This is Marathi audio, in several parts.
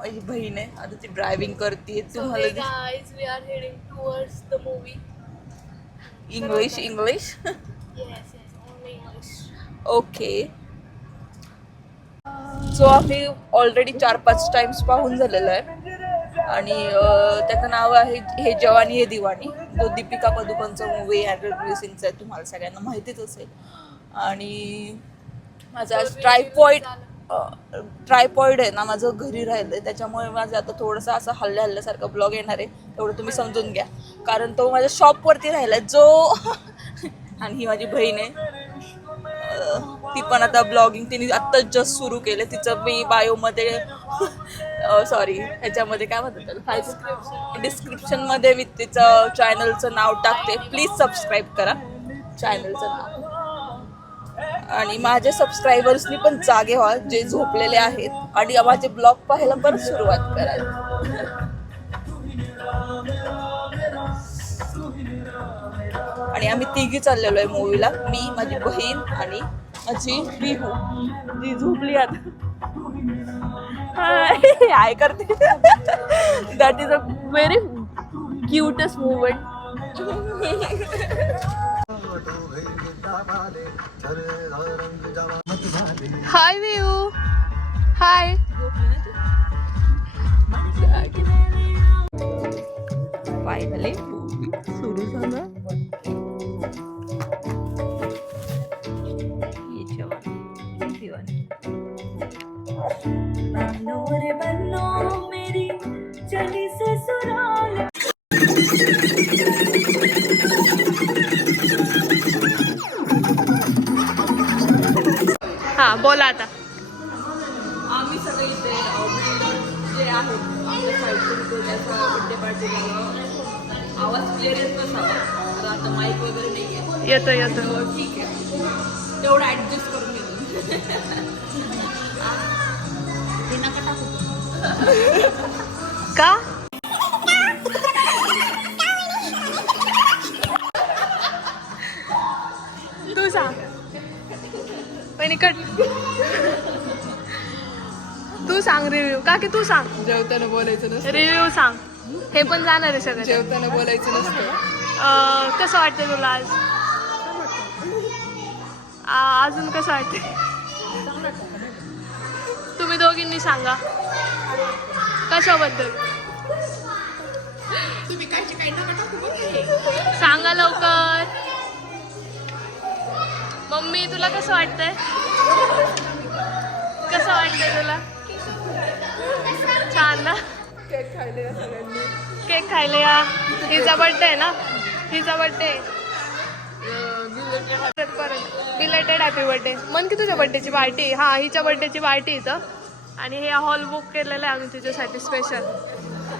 माझी बहीण आहे आता ती ड्रायव्हिंग करते. तुम्हाला guys, we are heading towards the movie. English Yes, only English. Okay. So आम्ही ऑलरेडी 4-5 टाइम्स पाहून झालेलं आहे आणि त्याचं नाव आहे हे जवानी हे दिवाणी. जो दीपिका पदुकोणचा मूवी आहे, रणवीर सिंगचा आहे, तुम्हाला सगळ्यांना माहितीच असेल. आणि माझा आज ट्रायपॉइड आहे ना माझं घरी राहिलं आहे, त्याच्यामुळे माझं आता थोडंसं असं हल्ल्यासारखं ब्लॉग येणार आहे, तेवढं तुम्ही समजून घ्या. कारण तो माझ्या शॉपवरती राहिला आहे जो आणि ही माझी बहीण आहे. ती पण आता ब्लॉगिंग तिने आत्ताच जस्ट सुरू केलं. तिचं मी बायोमध्ये सॉरी ह्याच्यामध्ये काय म्हणतात त्याला, डिस्क्रिप्शनमध्ये मी तिचं चॅनलचं नाव टाकते. प्लीज सबस्क्राईब करा चॅनलचं नाव. आणि माझ्या सबस्क्रायबर्सनी पण जागे व्हा जे झोपलेले आहेत आणि माझे ब्लॉग पाहायला परत सुरुवात करा. आणि आम्ही तिघी चाललेलो आहे मूवीला, मी, माझी बहीण आणि माझी बिहू जी झोपली आता. हाय करते. That is a very cutest movement. Hi, Viu. Hi. Finally सुरू झालं. हा बोला आता. आम्ही सगळे इथे जे आहेत आमच्या साईडचे त्याचा बड्डे पार्टी आवाज क्लिअर येत नसावा, तर आता माईक वगैरे नाही आहे. येतो. ठीक आहे, तेवढं ॲडजस्ट करून घेतो. हे नका टाकू का तू सांग पण कट. तू सांग रिव्ह्यू का की तू सांग. जेवताना बोलायचं नसतं. रिव्ह्यू सांग. हे पण जाणार आहे सगळं. जेवताना बोलायचं नसतं. कसं वाटतंय तुला आज? अजून कसं वाटतंय? तुम्ही दोघींनी सांगा कशाबद्दल. तुम्ही काही नका टाकू. सांगा लवकर. मम्मी तुला कसं वाटतंय? कसं वाटतंय तुला? छान ना. केक खायले या सगळ्यांनी. केक खायला या. हिचा बर्थडे आहे ना. हिचा बर्थडे. Belated happy birthday. मन की तुझ्या बर्थडेची पार्टी. हा हिच्या बर्थडेची पार्टी इथं. आणि हे हॉल बुक केलेलं आहे आम्ही तुझ्यासाठी स्पेशल.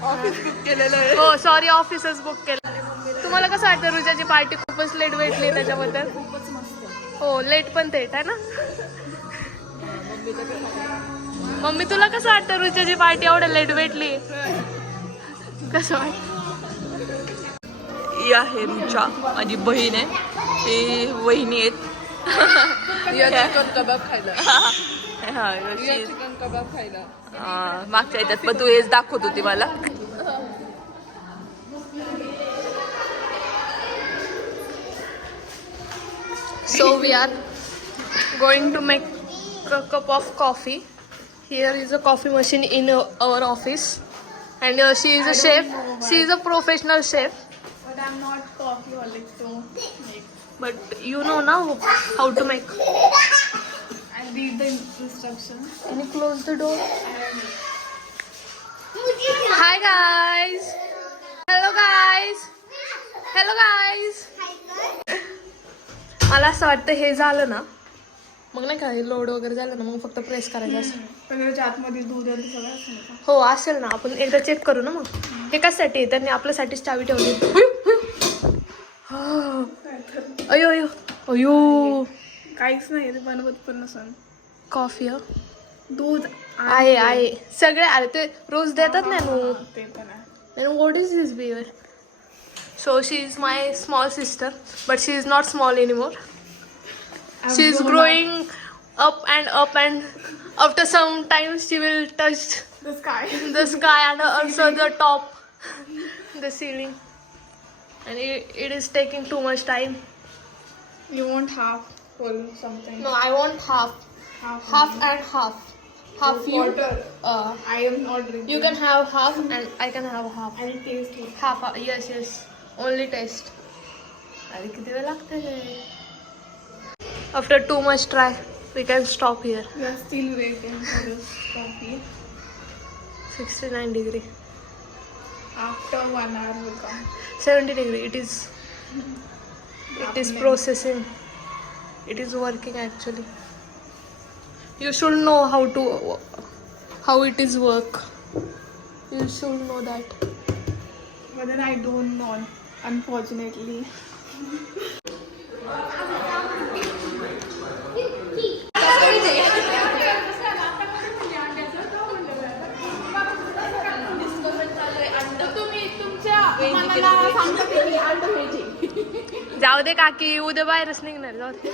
ऑफिस बुक केलेलं आहे. हो सॉरी ऑफिसच बुक केलं. तुम्हाला कसं वाटतं रुचाची पार्टी खूपच लेट भेटली त्याच्याबद्दल? हो लेट पण थेट आहे ना. मम्मी तुला कसं वाटतं रुचाची पार्टी एवढं लेट भेटली? कसं वाटतं? ही आहे रुचा माझी बहीण आहे. ते वहिनी आहेत. चिकन कबाब खायला. चिकन कबाब खायला. मागच्या येतात पण तू हेच दाखवत होती मला. So we are going to make a cup of coffee. Here is a coffee machine in our office, and she is a chef. She is a professional chef. But I'm not coffeeholic to make. But you know now how to make. I'll read the instructions. Can you close the door? Hi guys. Hello guys. Hello guys. मला असं वाटतं हे झालं ना मग नाही का हे लोड वगैरे झालं ना मग फक्त प्रेस करायचं असं. पण त्याच्या आतमध्ये दूध आणि सगळं असेल का? हो असेल ना. आपण एकदा चेक करू ना. मग हे कशासाठी त्यांनी आपल्यासाठीच चावी ठेवली. अयो अयो अयो काहीच नाही रे बनवत पण नसन. कॉफी दूध आहे सगळे. अरे ते रोज देतात ना नू. ते पण आहे. And what is this beer? So she is my small sister, but she is not small anymore. She is growing up and after some time she will touch The sky. the sky and also the top, the ceiling, and it is taking too much time. You want half full something. No, I want half and half. Half you. Water. I am not drinking. You can have half and I can have half. I'll taste it. Half. Yes. Only taste. अरे किती वेळ लागते रे? After too much try, we can stop here. We are still waiting for this coffee. 69 degree. After 1 hour will come. 70 degree. It is processing. It is working actually. You should know how it is work. You should know that. But then I don't know, unfortunately. जाऊ दे काकी उद्या बाहेरच निघणार जाऊ दे.